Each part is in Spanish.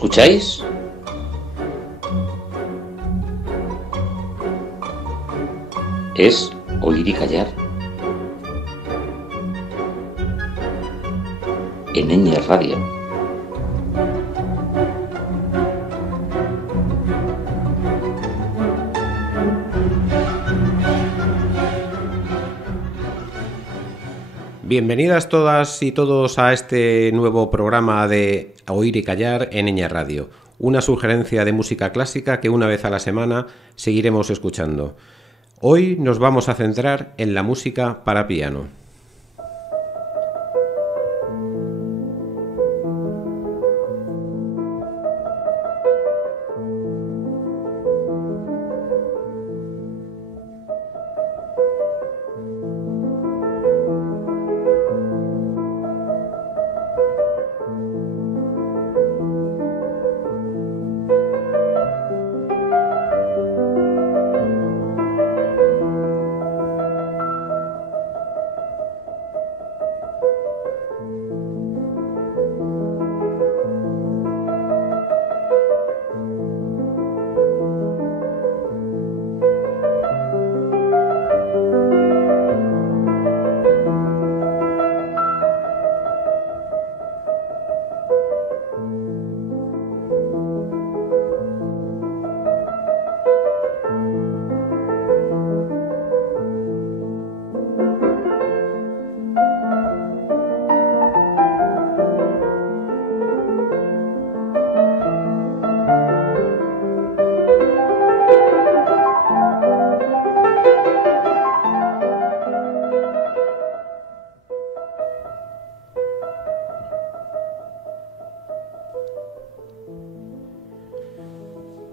escucháis? Es Oír y Callar en Ñ Radio. Bienvenidas todas y todos a este nuevo programa de Oír y Callar en Ñ Radio, una sugerencia de música clásica que una vez a la semana seguiremos escuchando. Hoy nos vamos a centrar en la música para piano.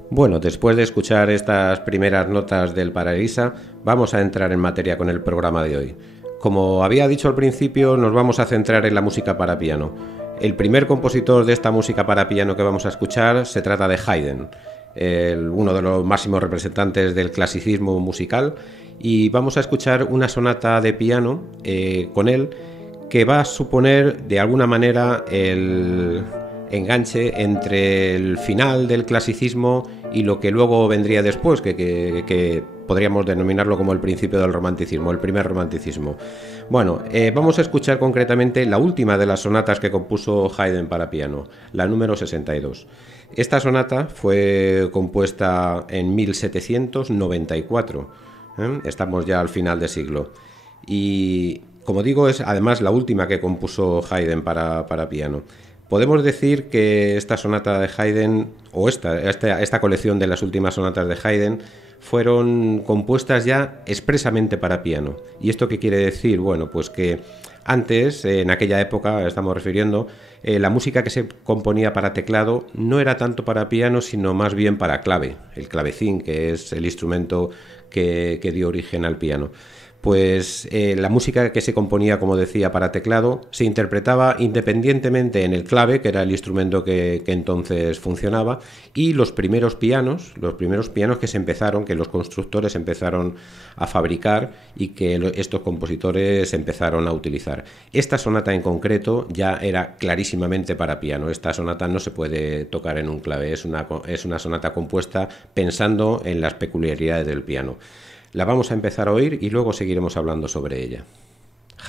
Bueno, después de escuchar estas primeras notas del Paradiso, vamos a entrar en materia con el programa de hoy. Como había dicho al principio, nos vamos a centrar en la música para piano. El primer compositor de esta música para piano que vamos a escuchar se trata de Haydn, uno de los máximos representantes del clasicismo musical, y vamos a escuchar una sonata de piano con él que va a suponer de alguna manera el enganche entre el final del clasicismo y lo que luego vendría después, que podríamos denominarlo como el principio del romanticismo, el primer romanticismo. Bueno, vamos a escuchar concretamente la última de las sonatas que compuso Haydn para piano, la número 62. Esta sonata fue compuesta en 1794, estamos ya al final de siglo, y como digo, es además la última que compuso Haydn para piano. Podemos decir que esta sonata de Haydn, o esta colección de las últimas sonatas de Haydn, fueron compuestas ya expresamente para piano. ¿Y esto qué quiere decir? Bueno, pues que antes, en aquella época, estamos refiriendo, la música que se componía para teclado no era tanto para piano, sino más bien para clave, el clavecín, que es el instrumento que dio origen al piano. Pues la música que se componía, como decía, para teclado, se interpretaba independientemente en el clave, que era el instrumento que entonces funcionaba, y los primeros pianos que se empezaron, que los constructores empezaron a fabricar y que estos compositores empezaron a utilizar. Esta sonata en concreto ya era clarísimamente para piano. Esta sonata no se puede tocar en un clave, es una sonata compuesta pensando en las peculiaridades del piano. La vamos a empezar a oír y luego seguiremos hablando sobre ella.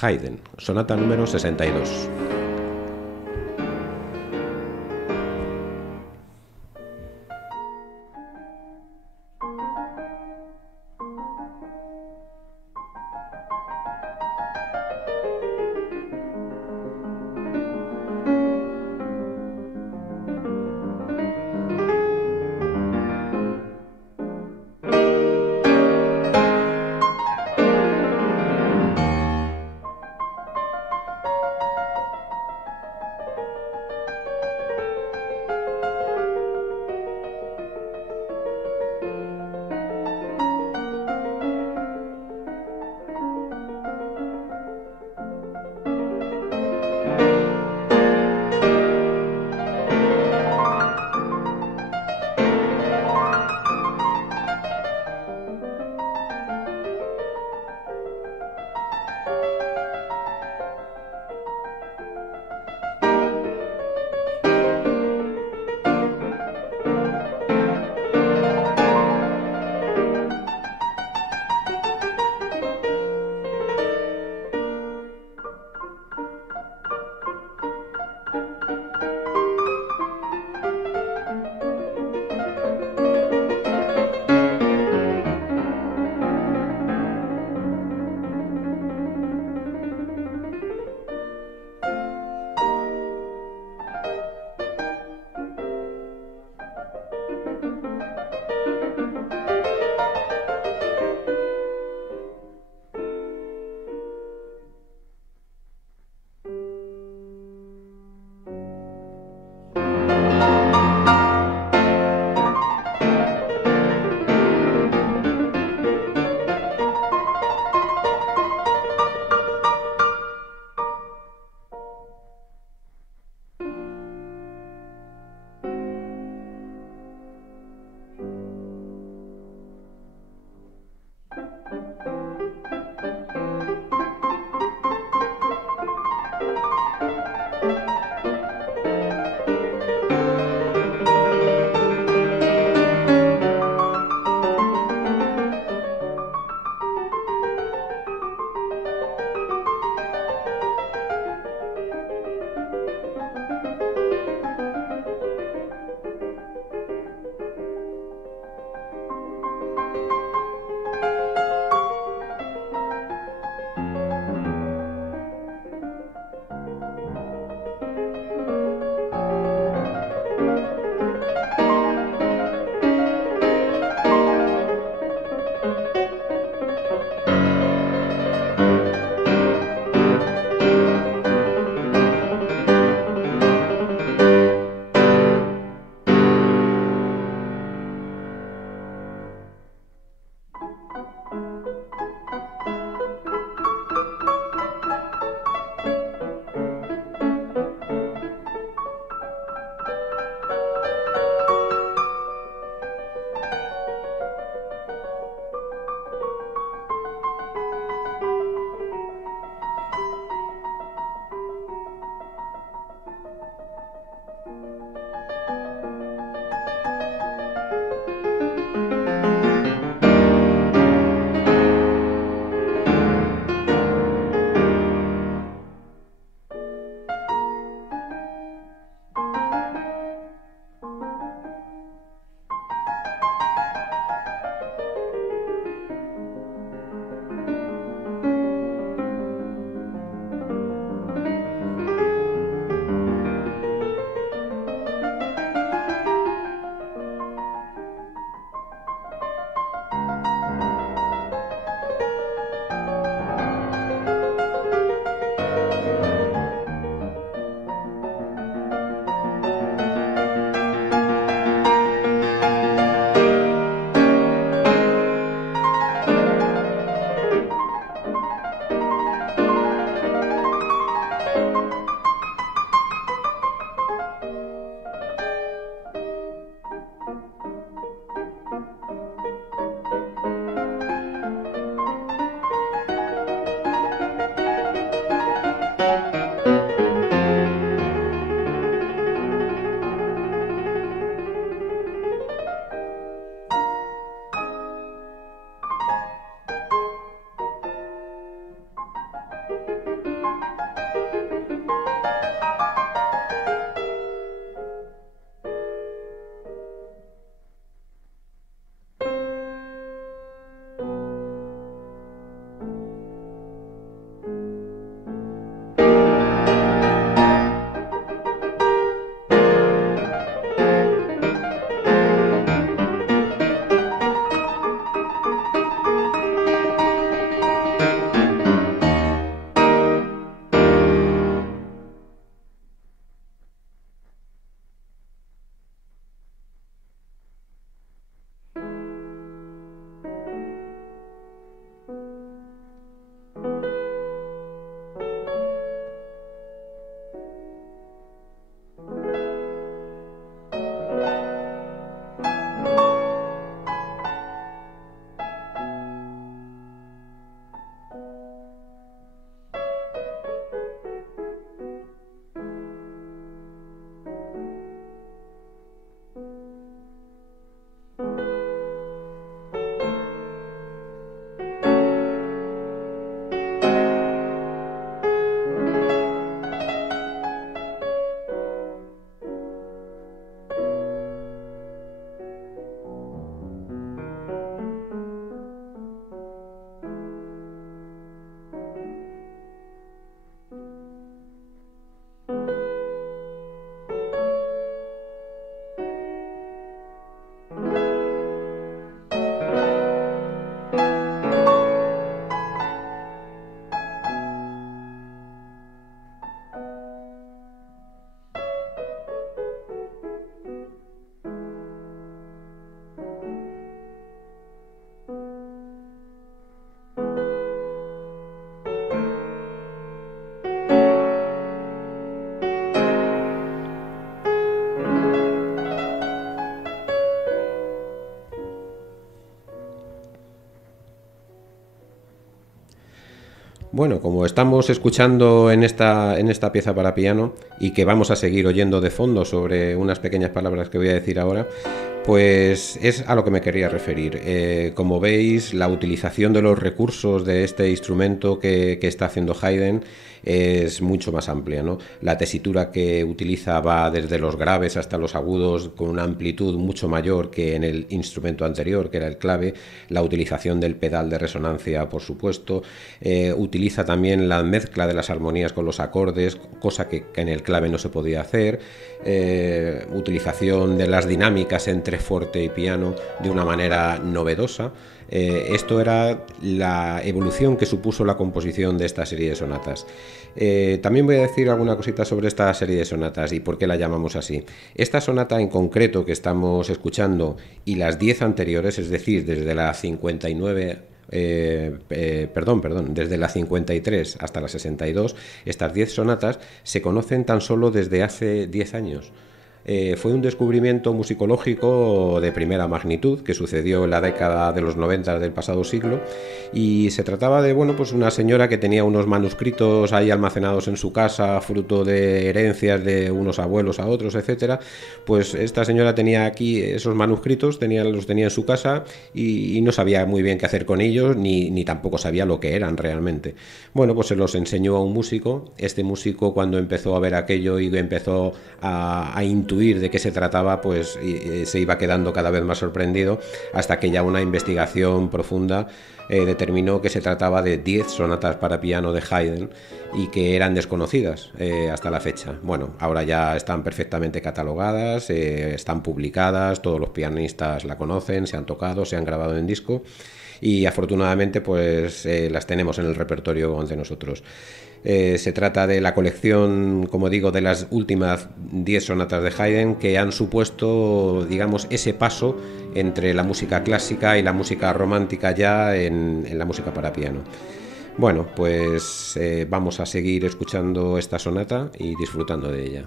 Haydn, sonata número 62. Bueno, como estamos escuchando en esta pieza para piano y que vamos a seguir oyendo de fondo sobre unas pequeñas palabras que voy a decir ahora, pues es a lo que me quería referir. Como veis, la utilización de los recursos de este instrumento que está haciendo Haydn es mucho más amplia, ¿no? La tesitura que utiliza va desde los graves hasta los agudos con una amplitud mucho mayor que en el instrumento anterior, que era el clave. La utilización del pedal de resonancia, por supuesto. Utiliza también la mezcla de las armonías con los acordes, cosa que en el clave no se podía hacer. Utilización de las dinámicas entre forte y piano de una manera novedosa. Esto era la evolución que supuso la composición de esta serie de sonatas. También voy a decir alguna cosita sobre esta serie de sonatas y por qué la llamamos así. Esta sonata en concreto que estamos escuchando y las 10 anteriores, es decir, desde la 59 desde la 53 hasta la 62, estas 10 sonatas se conocen tan solo desde hace 10 años. Fue un descubrimiento musicológico de primera magnitud que sucedió en la década de los 90 del pasado siglo, y se trataba de pues una señora que tenía unos manuscritos ahí almacenados en su casa, fruto de herencias de unos abuelos a otros, etcétera. Pues esta señora tenía aquí esos manuscritos, los tenía en su casa y no sabía muy bien qué hacer con ellos, ni tampoco sabía lo que eran realmente. Bueno, pues se los enseñó a un músico. Este músico, cuando empezó a ver aquello y empezó a intuir de qué se trataba, pues se iba quedando cada vez más sorprendido, hasta que ya una investigación profunda determinó que se trataba de 10 sonatas para piano de Haydn y que eran desconocidas hasta la fecha. Bueno, ahora ya están perfectamente catalogadas, están publicadas, todos los pianistas la conocen, se han tocado, se han grabado en disco y afortunadamente pues las tenemos en el repertorio de nosotros. Se trata de la colección, como digo, de las últimas 10 sonatas de Haydn que han supuesto, digamos, ese paso entre la música clásica y la música romántica ya en la música para piano. Bueno, pues vamos a seguir escuchando esta sonata y disfrutando de ella.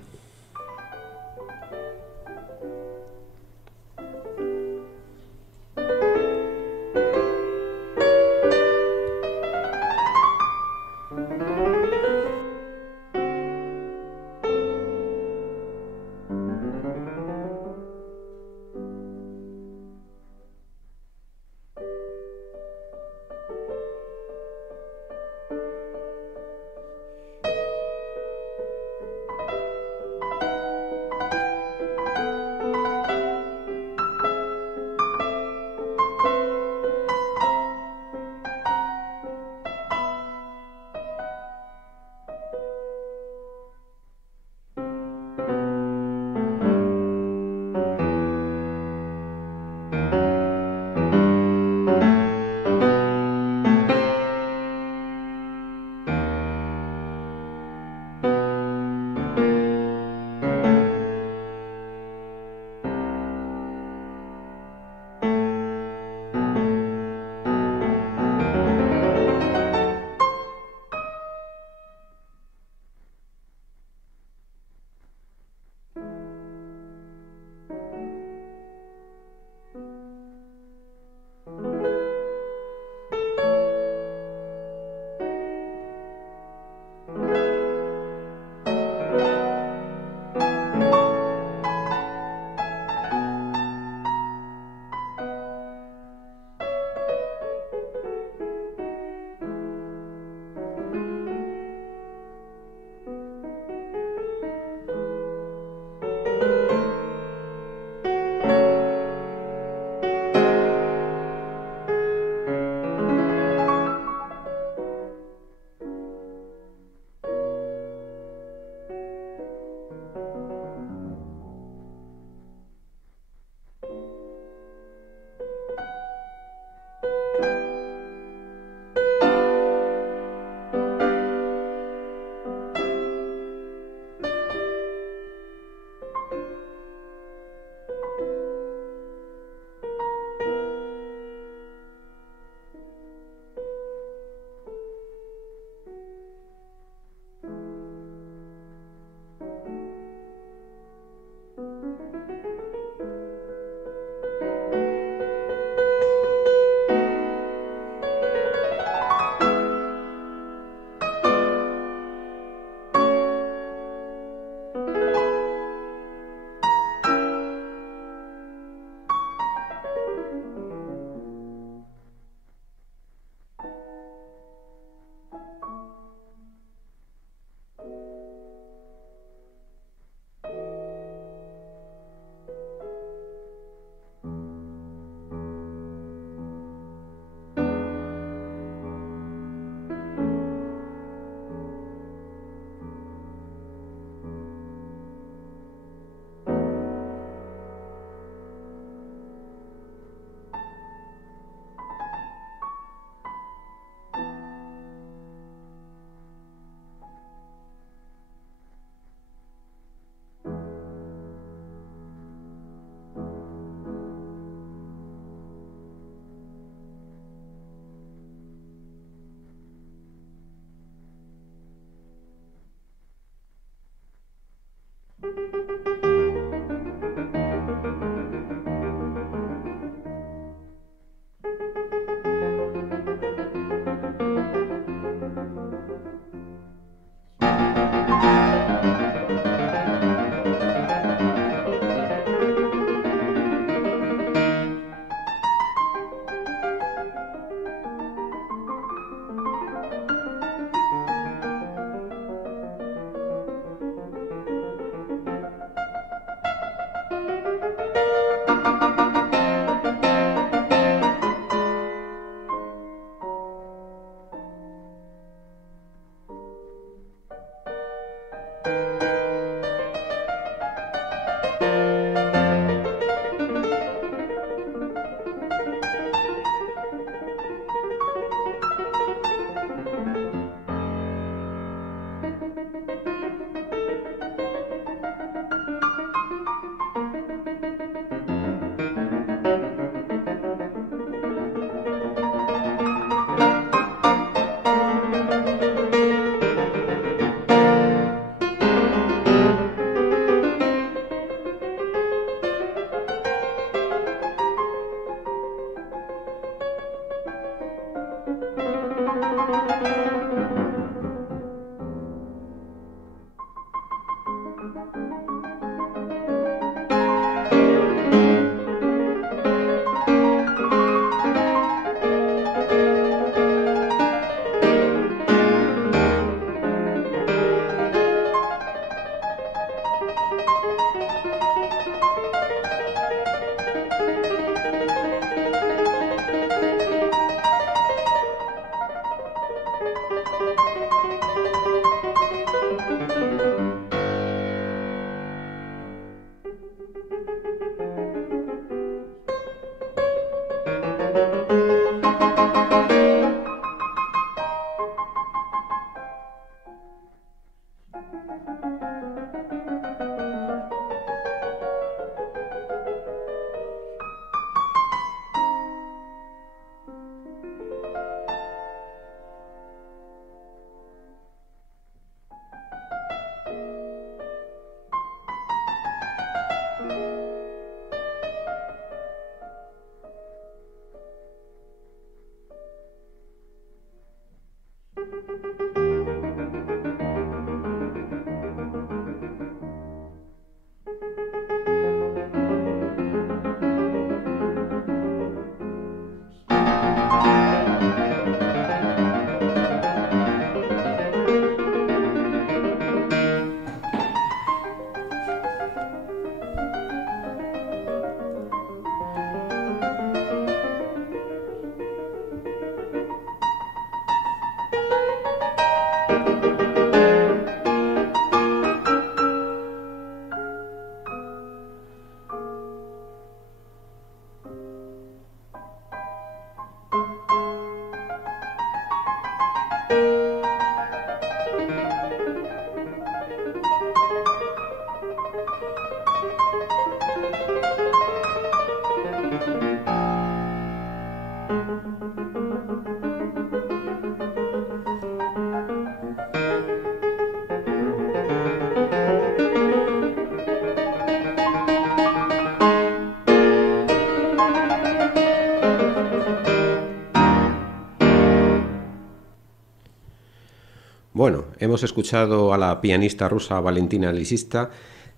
hemos escuchado a la pianista rusa Valentina Lisitsa,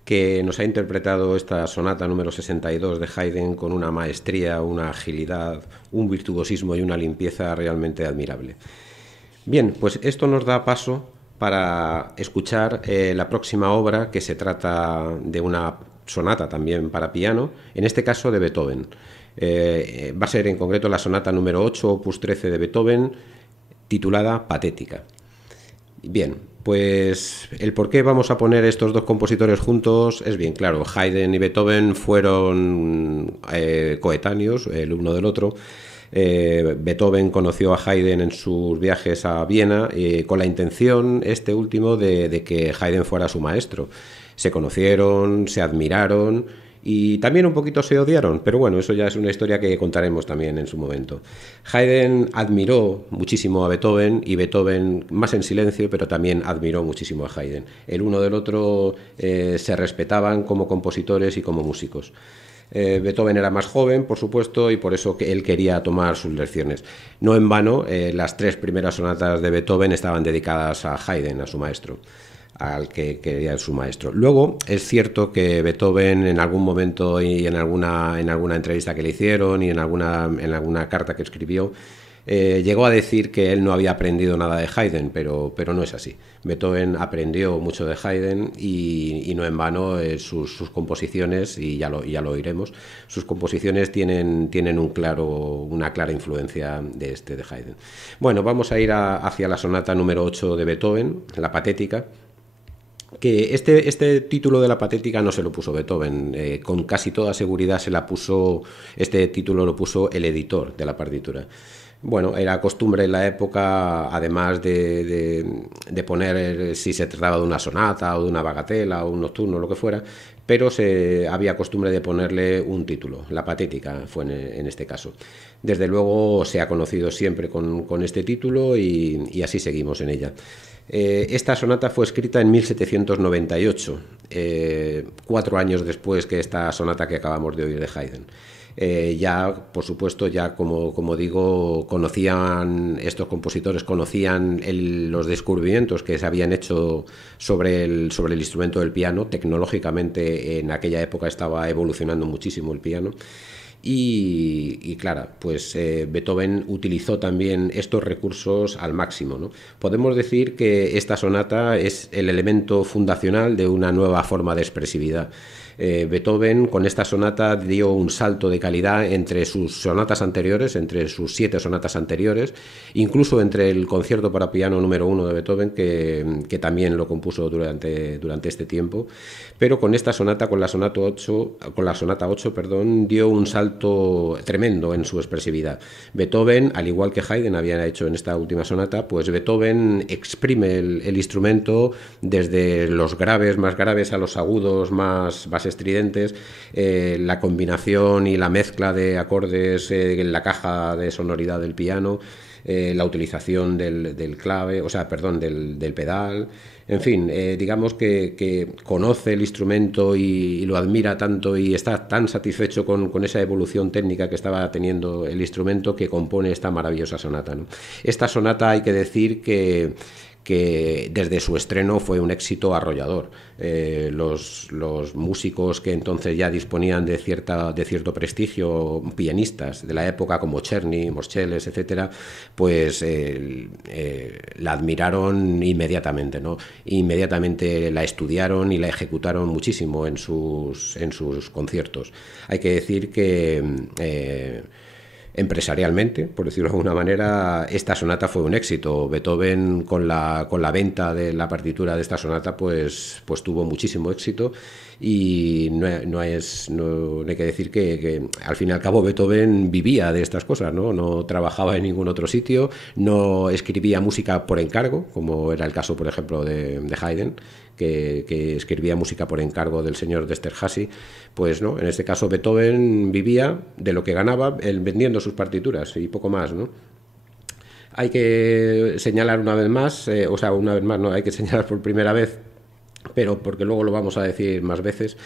que nos ha interpretado esta sonata número 62 de Haydn con una maestría, una agilidad, un virtuosismo y una limpieza realmente admirable. Bien, pues esto nos da paso para escuchar la próxima obra, que se trata de una sonata también para piano, en este caso de Beethoven. Va a ser en concreto la sonata número 8, opus 13 de Beethoven, titulada Patética. Bien, pues el por qué vamos a poner estos dos compositores juntos es bien claro. Haydn y Beethoven fueron coetáneos el uno del otro. Beethoven conoció a Haydn en sus viajes a Viena con la intención, este último, de que Haydn fuera su maestro. Se conocieron, se admiraron y también un poquito se odiaron, pero bueno, eso ya es una historia que contaremos también en su momento. Haydn admiró muchísimo a Beethoven y Beethoven más en silencio, pero también admiró muchísimo a Haydn. El uno del otro se respetaban como compositores y como músicos. Beethoven era más joven, por supuesto, y por eso que él quería tomar sus lecciones. No en vano, las tres primeras sonatas de Beethoven estaban dedicadas a Haydn, a su maestro, al que quería su maestro. Luego es cierto que Beethoven en algún momento y en alguna entrevista que le hicieron y en alguna carta que escribió, llegó a decir que él no había aprendido nada de Haydn, pero no es así. Beethoven aprendió mucho de Haydn y no en vano sus composiciones, y ya lo oiremos, sus composiciones tienen una clara influencia de Haydn. Bueno, vamos a ir hacia la sonata número 8 de Beethoven, la Patética, que este título de la Patética no se lo puso Beethoven, con casi toda seguridad este título lo puso el editor de la partitura. Bueno, era costumbre en la época, además de poner si se trataba de una sonata o de una bagatela o un nocturno, lo que fuera, pero había costumbre de ponerle un título. La Patética fue en este caso. Desde luego se ha conocido siempre con este título y así seguimos en ella. Esta sonata fue escrita en 1798, 4 años después que esta sonata que acabamos de oír de Haydn. Ya, por supuesto, ya como digo, estos compositores conocían los descubrimientos que se habían hecho sobre el instrumento del piano. Tecnológicamente en aquella época estaba evolucionando muchísimo el piano. Y claro, pues Beethoven utilizó también estos recursos al máximo, ¿no? Podemos decir que esta sonata es el elemento fundacional de una nueva forma de expresividad. Beethoven con esta sonata dio un salto de calidad entre sus sonatas anteriores, entre sus 7 sonatas anteriores, incluso entre el concierto para piano número 1 de Beethoven, que también lo compuso durante este tiempo, pero con esta sonata, con la sonata 8, dio un salto tremendo en su expresividad. Beethoven, al igual que Haydn había hecho en esta última sonata, pues Beethoven exprime el instrumento desde los graves, más graves, a los agudos más estridentes. La combinación y la mezcla de acordes en la caja de sonoridad del piano, la utilización del clave, del pedal, en fin, digamos que conoce el instrumento y lo admira tanto y está tan satisfecho con esa evolución técnica que estaba teniendo el instrumento, que compone esta maravillosa sonata, ¿no? Esta sonata, hay que decir que desde su estreno fue un éxito arrollador. Los músicos que entonces ya disponían de cierto prestigio, pianistas de la época como Czerny, Moscheles, etcétera, pues la admiraron inmediatamente, ¿no? Inmediatamente la estudiaron y la ejecutaron muchísimo en sus conciertos. Hay que decir que empresarialmente, por decirlo de alguna manera, esta sonata fue un éxito. Beethoven con la venta de la partitura de esta sonata pues tuvo muchísimo éxito, y no hay que decir que al fin y al cabo Beethoven vivía de estas cosas, no trabajaba en ningún otro sitio, no escribía música por encargo, como era el caso, por ejemplo, de Haydn, que escribía música por encargo del señor Esterházy. Pues no, en este caso Beethoven vivía de lo que ganaba vendiendo sus partituras y poco más, ¿no? Hay que señalar una vez más, hay que señalar por primera vez, pero porque luego lo vamos a decir más veces,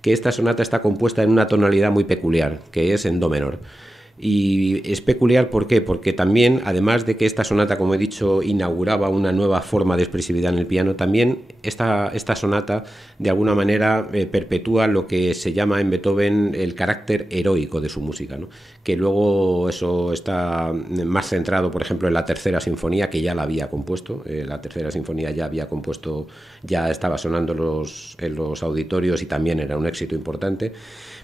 que esta sonata está compuesta en una tonalidad muy peculiar, que es en do menor. Y es peculiar, ¿por qué? Porque también, además de que esta sonata, como he dicho, inauguraba una nueva forma de expresividad en el piano, también esta sonata, de alguna manera, perpetúa lo que se llama en Beethoven el carácter heroico de su música, ¿no? Que luego eso está más centrado, por ejemplo, en la tercera sinfonía, que ya la había compuesto. La tercera sinfonía ya había compuesto, ya estaba sonando en los auditorios y también era un éxito importante.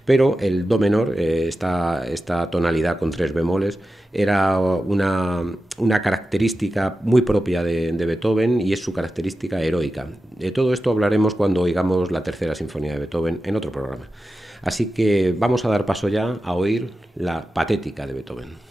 Pero el do menor, esta tonalidad con tres bemoles, era una característica muy propia de Beethoven y es su característica heroica. De todo esto hablaremos cuando oigamos la tercera sinfonía de Beethoven en otro programa. Así que vamos a dar paso ya a oír la Patética de Beethoven.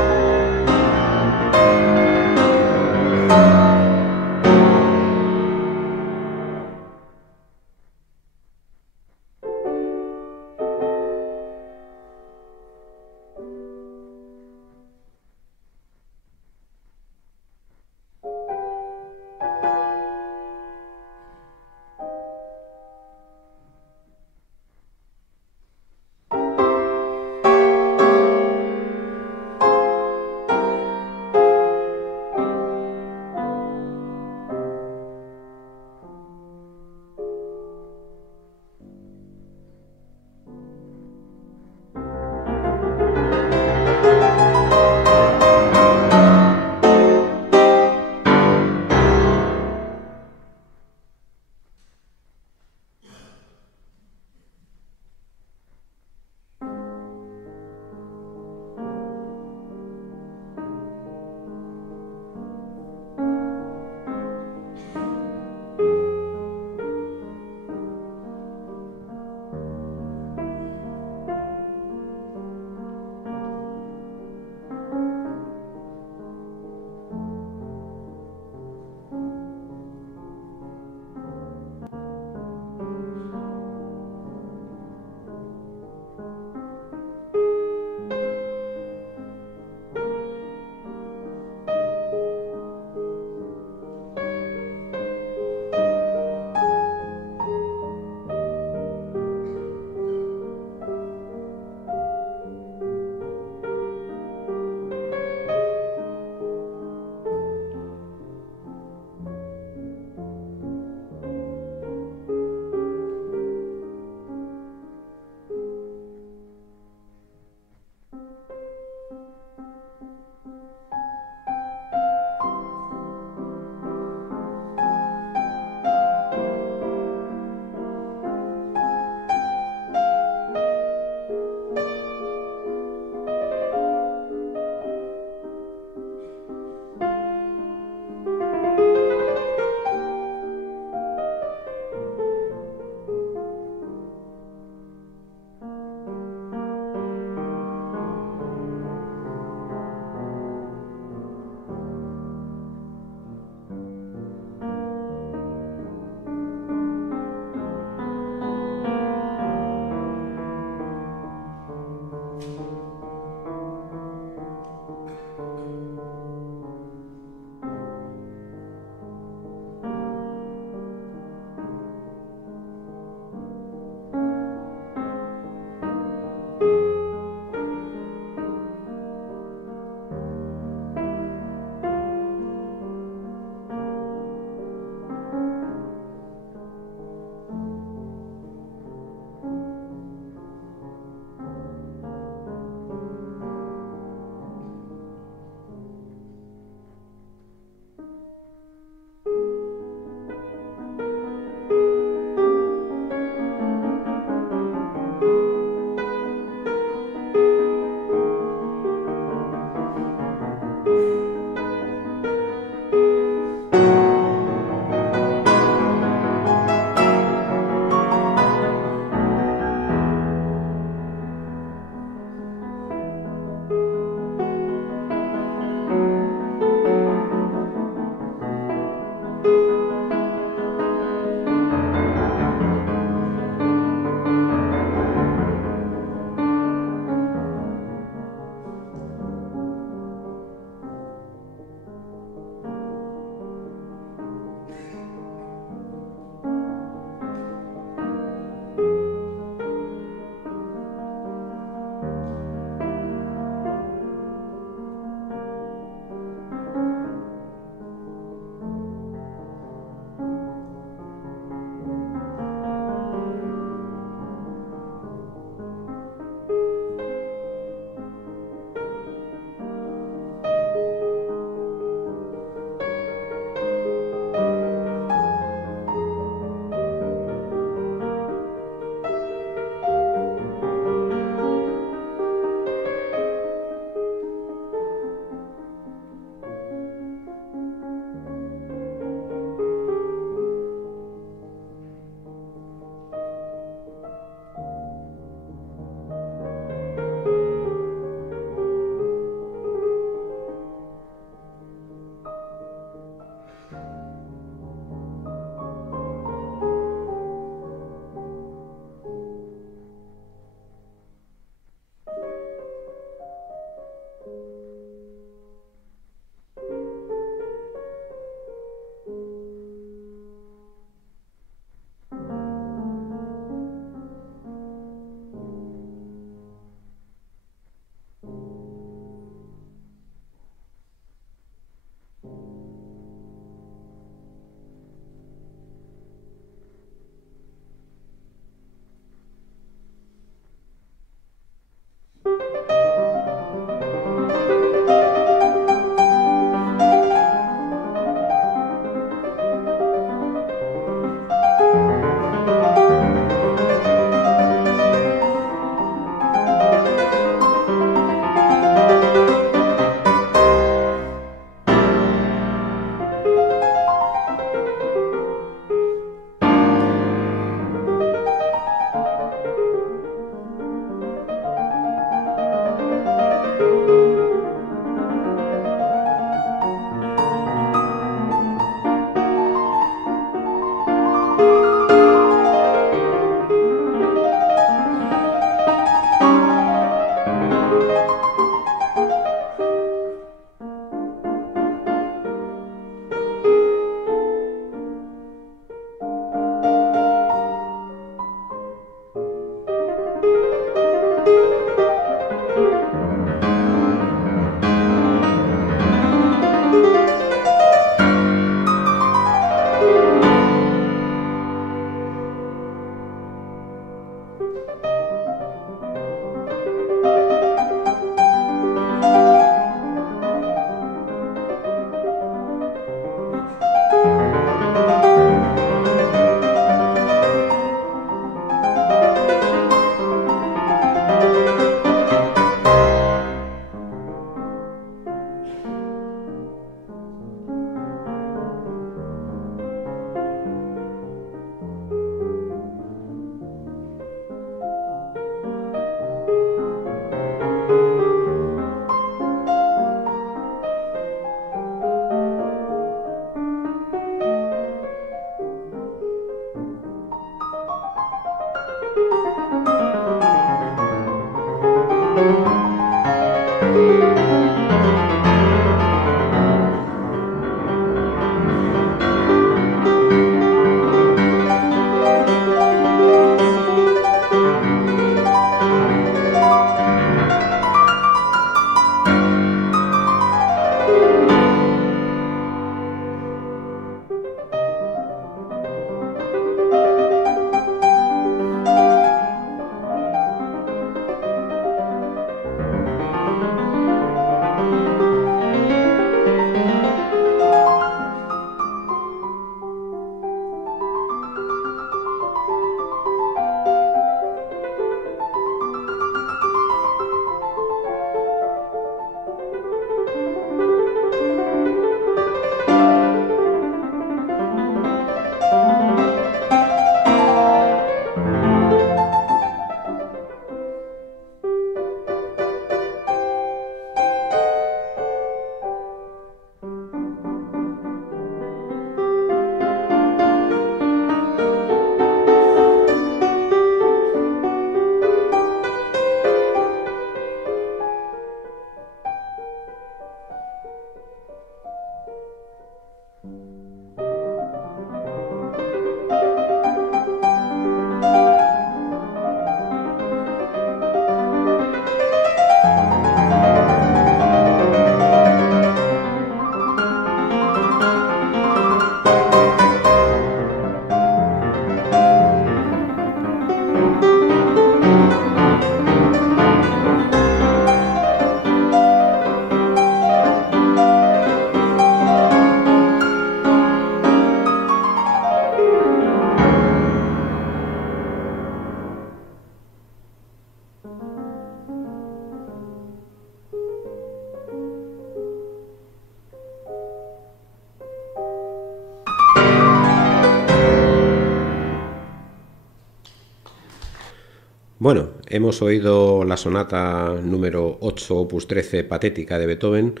Bueno, hemos oído la sonata número 8, opus 13, Patética de Beethoven,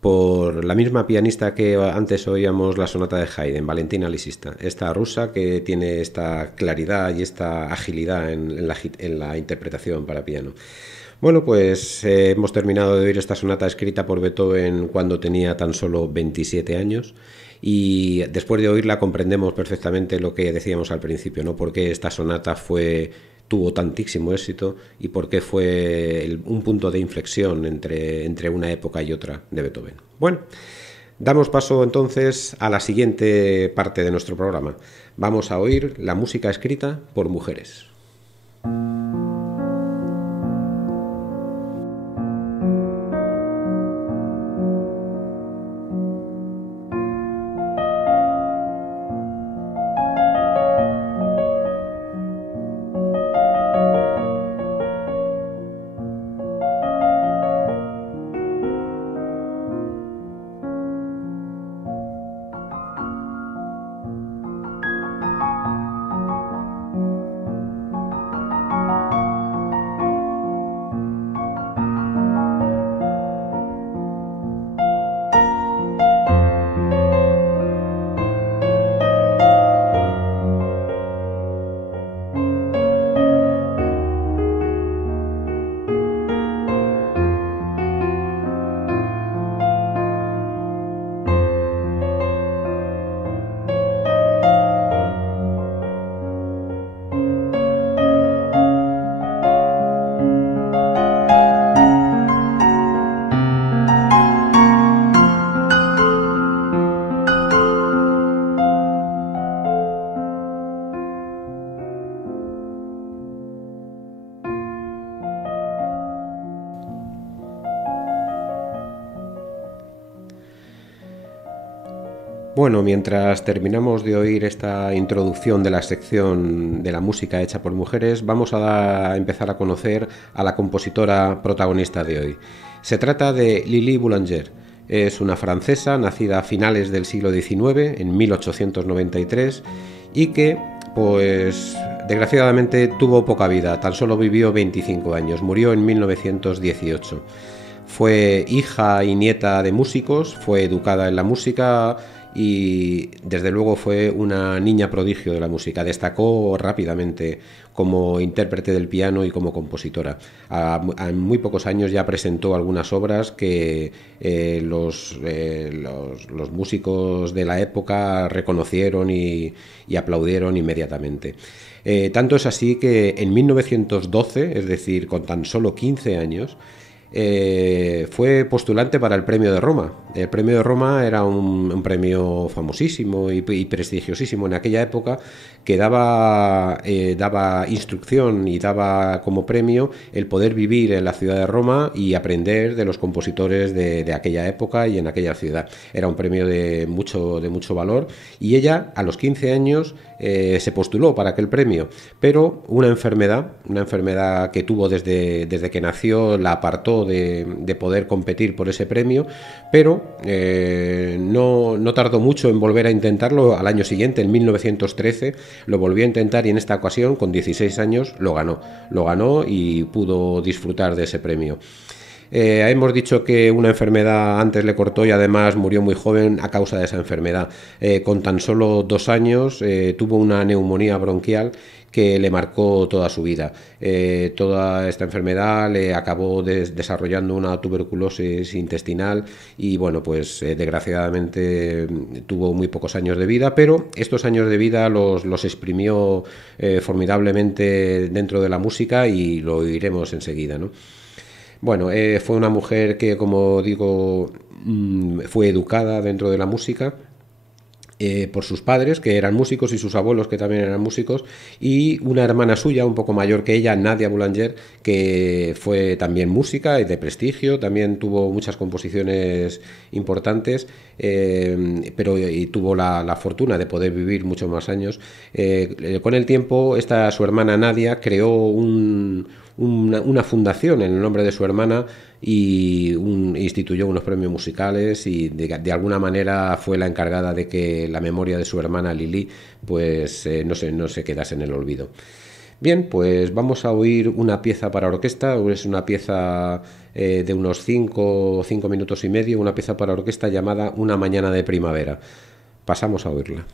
por la misma pianista que antes oíamos la sonata de Haydn, Valentina Lisitsa, esta rusa que tiene esta claridad y esta agilidad en la interpretación para piano. Bueno, pues hemos terminado de oír esta sonata escrita por Beethoven cuando tenía tan solo 27 años. Y después de oírla comprendemos perfectamente lo que decíamos al principio, ¿no? Por qué esta sonata tuvo tantísimo éxito y por qué fue un punto de inflexión entre una época y otra de Beethoven. Bueno, damos paso entonces a la siguiente parte de nuestro programa. Vamos a oír la música escrita por mujeres. Bueno, mientras terminamos de oír esta introducción de la sección de la música hecha por mujeres, vamos a empezar a conocer a la compositora protagonista de hoy. Se trata de Lili Boulanger. Es una francesa nacida a finales del siglo XIX, en 1893, y que, pues, desgraciadamente tuvo poca vida, tan solo vivió 25 años, murió en 1918. Fue hija y nieta de músicos, fue educada en la música y desde luego fue una niña prodigio de la música. Destacó rápidamente como intérprete del piano y como compositora. A muy pocos años ya presentó algunas obras que los músicos de la época reconocieron y aplaudieron inmediatamente. Tanto es así que en 1912, es decir, con tan solo 15 años, fue postulante para el Premio de Roma. El Premio de Roma era un premio famosísimo y prestigiosísimo en aquella época, que daba instrucción y daba como premio el poder vivir en la ciudad de Roma y aprender de los compositores de aquella época y en aquella ciudad. Era un premio de mucho valor, y ella a los 15 años se postuló para aquel premio, pero una enfermedad que tuvo desde que nació la apartó de poder competir por ese premio, pero no tardó mucho en volver a intentarlo. Al año siguiente, en 1913, lo volvió a intentar y en esta ocasión, con 16 años, lo ganó y pudo disfrutar de ese premio. Hemos dicho que una enfermedad antes le cortó y además murió muy joven a causa de esa enfermedad. Con tan solo 2 años tuvo una neumonía bronquial que le marcó toda su vida. Toda esta enfermedad le acabó desarrollando una tuberculosis intestinal y bueno, pues desgraciadamente tuvo muy pocos años de vida, pero estos años de vida los exprimió formidablemente dentro de la música, y lo oiremos enseguida, ¿no? Bueno, fue una mujer que, como digo, fue educada dentro de la música por sus padres, que eran músicos, y sus abuelos, que también eran músicos, y una hermana suya, un poco mayor que ella, Nadia Boulanger, que fue también música y de prestigio, también tuvo muchas composiciones importantes, pero tuvo la fortuna de poder vivir muchos más años. Con el tiempo, su hermana Nadia creó un una fundación en el nombre de su hermana y instituyó unos premios musicales y de alguna manera fue la encargada de que la memoria de su hermana Lili pues no se quedase en el olvido. Bien, pues vamos a oír una pieza para orquesta, es una pieza de unos 5 minutos y medio, una pieza para orquesta llamada Una mañana de primavera. Pasamos a oírla.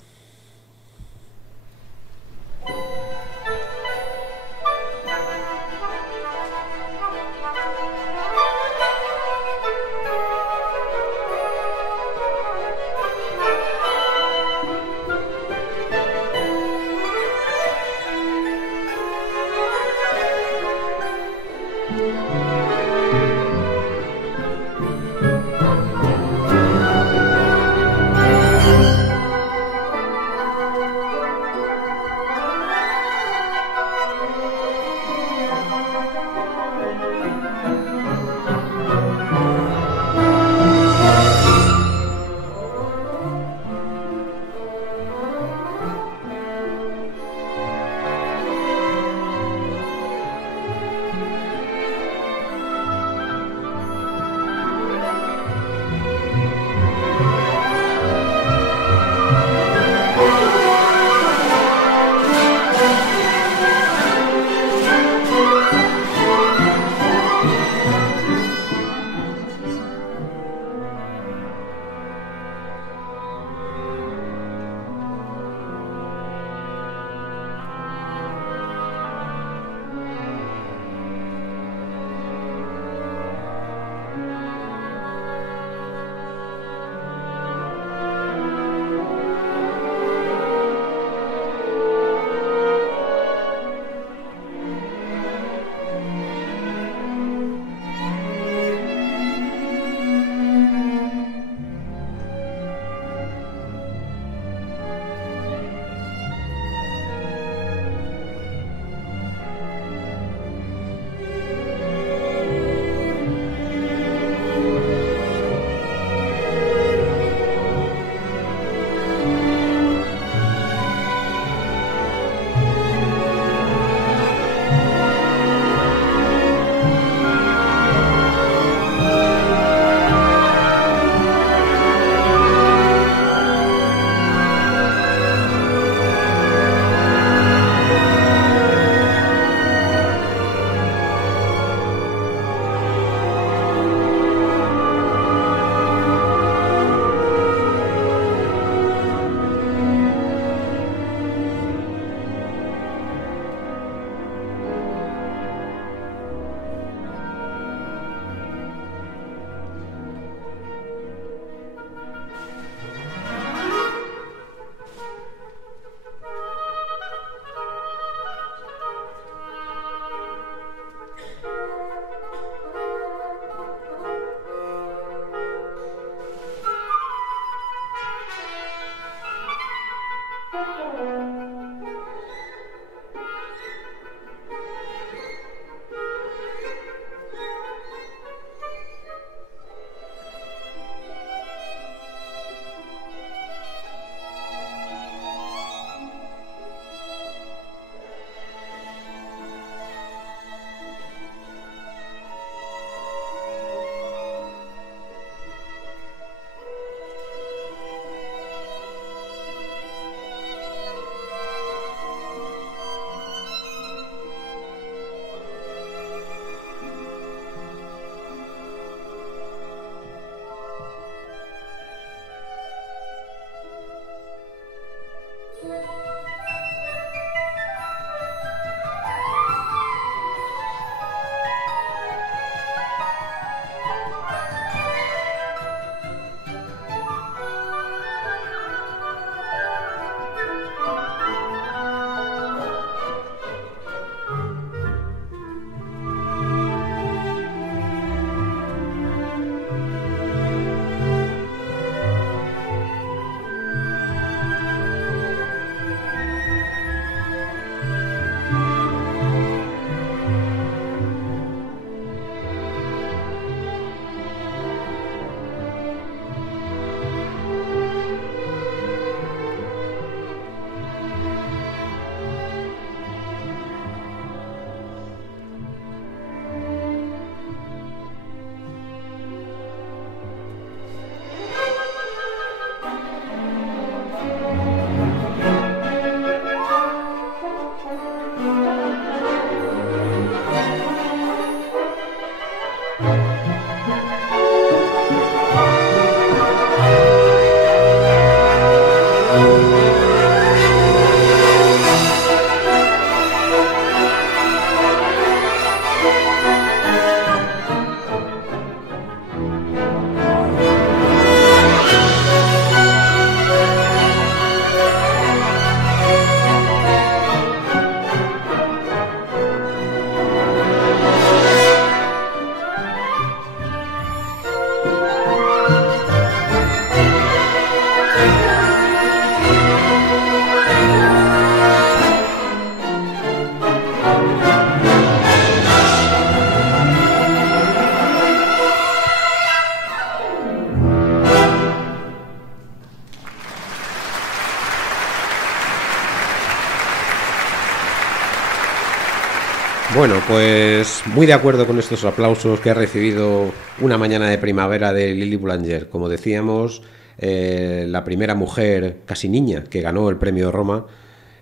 Bueno, pues muy de acuerdo con estos aplausos que ha recibido una mañana de primavera de Lili Boulanger. Como decíamos, la primera mujer, casi niña, que ganó el premio Roma,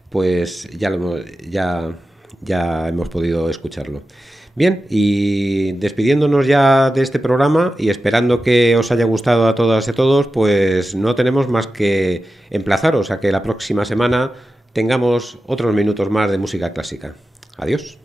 pues ya hemos podido escucharlo. Bien, y despidiéndonos ya de este programa y esperando que os haya gustado a todas y a todos, pues no tenemos más que emplazaros a que la próxima semana tengamos otros minutos más de música clásica. Adiós.